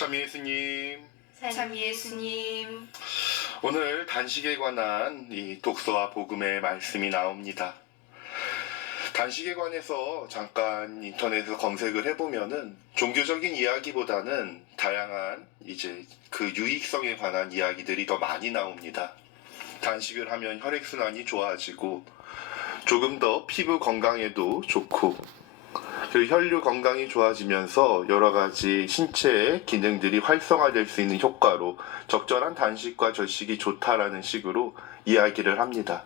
참 예수님, 참 예수님. 오늘 단식에 관한 이 독서와 복음의 말씀이 나옵니다. 단식에 관해서 잠깐 인터넷에서 검색을 해보면은 종교적인 이야기보다는 다양한 이제 그 유익성에 관한 이야기들이 더 많이 나옵니다. 단식을 하면 혈액순환이 좋아지고 조금 더 피부 건강에도 좋고 그리고 혈류 건강이 좋아지면서 여러 가지 신체의 기능들이 활성화될 수 있는 효과로 적절한 단식과 절식이 좋다라는 식으로 이야기를 합니다.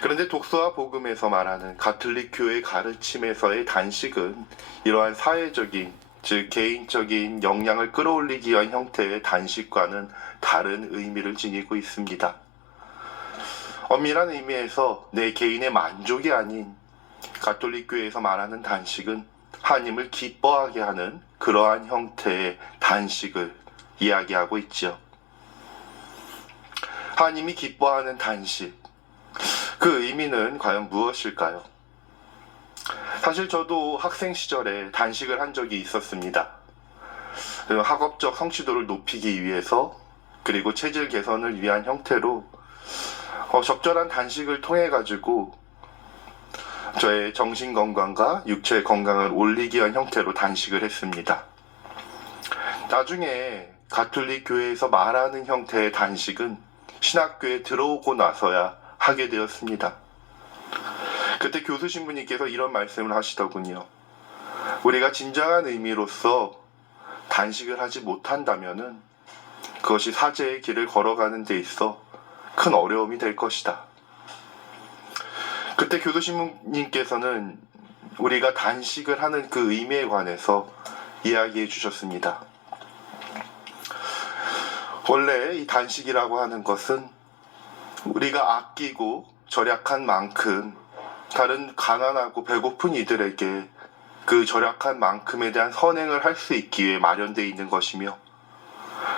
그런데 독서와 복음에서 말하는 가톨릭 교회 가르침에서의 단식은 이러한 사회적인, 즉 개인적인 역량을 끌어올리기 위한 형태의 단식과는 다른 의미를 지니고 있습니다. 엄밀한 의미에서 내 개인의 만족이 아닌 가톨릭 교회에서 말하는 단식은 하나님을 기뻐하게 하는 그러한 형태의 단식을 이야기하고 있지요. 하나님이 기뻐하는 단식, 그 의미는 과연 무엇일까요? 사실 저도 학생 시절에 단식을 한 적이 있었습니다. 학업적 성취도를 높이기 위해서 그리고 체질 개선을 위한 형태로 적절한 단식을 통해 가지고 저의 정신 건강과 육체 건강을 올리기 위한 형태로 단식을 했습니다. 나중에 가톨릭 교회에서 말하는 형태의 단식은 신학교에 들어오고 나서야 하게 되었습니다. 그때 교수 신부님께서 이런 말씀을 하시더군요. 우리가 진정한 의미로서 단식을 하지 못한다면은 그것이 사제의 길을 걸어가는 데 있어 큰 어려움이 될 것이다. 그때 교수 신부님께서는 우리가 단식을 하는 그 의미에 관해서 이야기해 주셨습니다. 원래 이 단식이라고 하는 것은 우리가 아끼고 절약한 만큼 다른 가난하고 배고픈 이들에게 그 절약한 만큼에 대한 선행을 할 수 있기 위해 마련되어 있는 것이며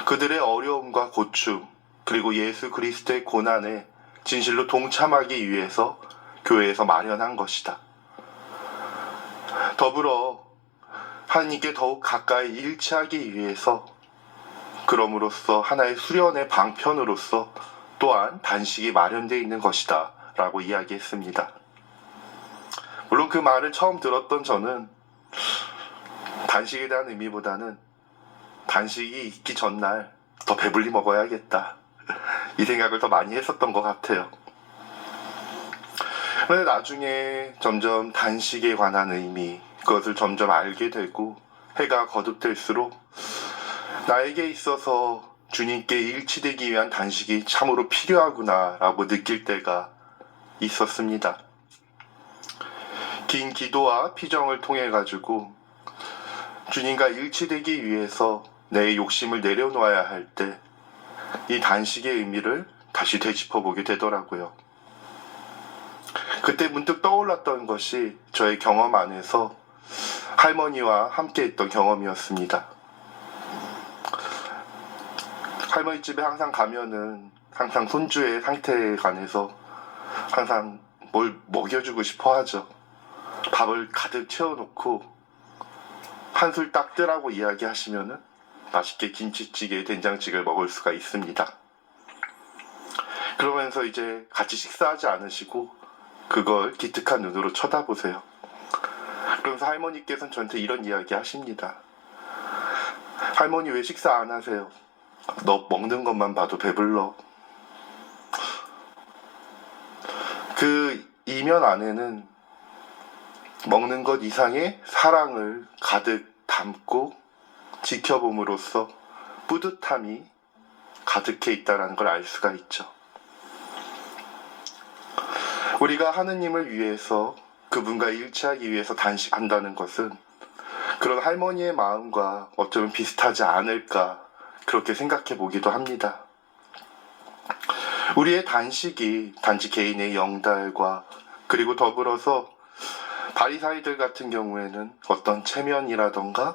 그들의 어려움과 고충 그리고 예수 그리스도의 고난에 진실로 동참하기 위해서 교회에서 마련한 것이다. 더불어 하나님께 더욱 가까이 일치하기 위해서 그럼으로써 하나의 수련의 방편으로서 또한 단식이 마련되어 있는 것이다 라고 이야기했습니다. 물론 그 말을 처음 들었던 저는 단식에 대한 의미보다는 단식이 있기 전날 더 배불리 먹어야겠다 이 생각을 더 많이 했었던 것 같아요. 그런데 나중에 점점 단식에 관한 의미 그것을 점점 알게 되고 해가 거듭될수록 나에게 있어서 주님께 일치되기 위한 단식이 참으로 필요하구나 라고 느낄 때가 있었습니다. 긴 기도와 피정을 통해 가지고 주님과 일치되기 위해서 내 욕심을 내려놓아야 할 때 이 단식의 의미를 다시 되짚어보게 되더라고요. 그때 문득 떠올랐던 것이 저의 경험 안에서 할머니와 함께 했던 경험이었습니다. 할머니 집에 항상 가면은 항상 손주의 상태에 관해서 항상 뭘 먹여주고 싶어 하죠. 밥을 가득 채워놓고 한술 딱 뜨라고 이야기하시면은 맛있게 김치찌개, 된장찌개를 먹을 수가 있습니다. 그러면서 이제 같이 식사하지 않으시고 그걸 기특한 눈으로 쳐다보세요. 그러면서 할머니께서는 저한테 이런 이야기 하십니다. 할머니 왜 식사 안 하세요? 너 먹는 것만 봐도 배불러. 그 이면 안에는 먹는 것 이상의 사랑을 가득 담고 지켜봄으로써 뿌듯함이 가득해 있다는 걸 알 수가 있죠. 우리가 하느님을 위해서 그분과 일치하기 위해서 단식한다는 것은 그런 할머니의 마음과 어쩌면 비슷하지 않을까 그렇게 생각해 보기도 합니다. 우리의 단식이 단지 개인의 영달과 그리고 더불어서 바리사이들 같은 경우에는 어떤 체면이라던가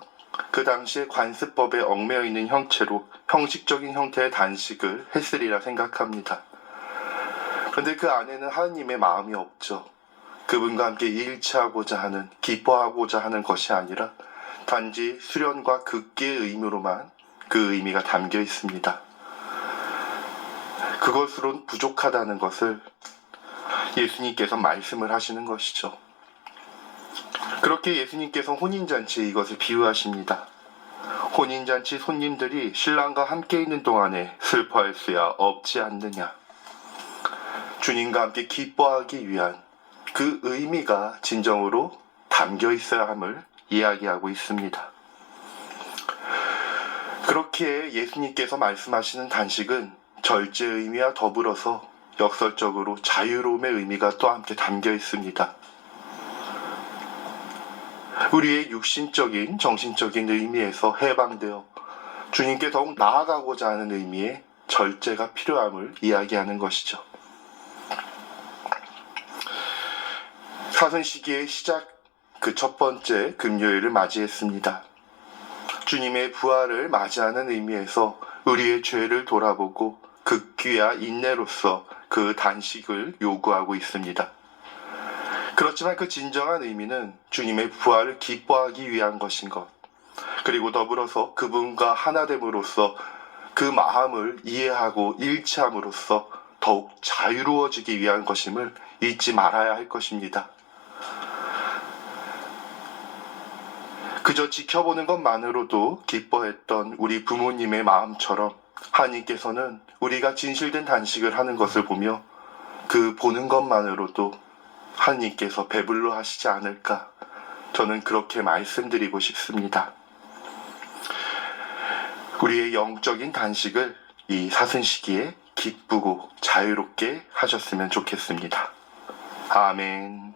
그 당시에 관습법에 얽매여 있는 형체로 형식적인 형태의 단식을 했으리라 생각합니다. 그런데 그 안에는 하느님의 마음이 없죠. 그분과 함께 일치하고자 하는, 기뻐하고자 하는 것이 아니라 단지 수련과 극기의 의무로만 그 의미가 담겨 있습니다. 그것으론 부족하다는 것을 예수님께서 말씀을 하시는 것이죠. 그렇게 예수님께서 혼인잔치에 이것을 비유하십니다. 혼인잔치 손님들이 신랑과 함께 있는 동안에 슬퍼할 수야 없지 않느냐. 주님과 함께 기뻐하기 위한 그 의미가 진정으로 담겨 있어야 함을 이야기하고 있습니다. 그렇게 예수님께서 말씀하시는 단식은 절제의 의미와 더불어서 역설적으로 자유로움의 의미가 또 함께 담겨 있습니다. 우리의 육신적인, 정신적인 의미에서 해방되어 주님께 더욱 나아가고자 하는 의미의 절제가 필요함을 이야기하는 것이죠. 사순시기의 시작 그 첫 번째 금요일을 맞이했습니다. 주님의 부활을 맞이하는 의미에서 우리의 죄를 돌아보고 극기와 인내로서 그 단식을 요구하고 있습니다. 그렇지만 그 진정한 의미는 주님의 부활을 기뻐하기 위한 것인 것, 그리고 더불어서 그분과 하나됨으로써 그 마음을 이해하고 일치함으로써 더욱 자유로워지기 위한 것임을 잊지 말아야 할 것입니다. 그저 지켜보는 것만으로도 기뻐했던 우리 부모님의 마음처럼 하나님께서는 우리가 진실된 단식을 하는 것을 보며 그 보는 것만으로도 하나님께서 배불러 하시지 않을까, 저는 그렇게 말씀드리고 싶습니다. 우리의 영적인 단식을 이 사순시기에 기쁘고 자유롭게 하셨으면 좋겠습니다. 아멘.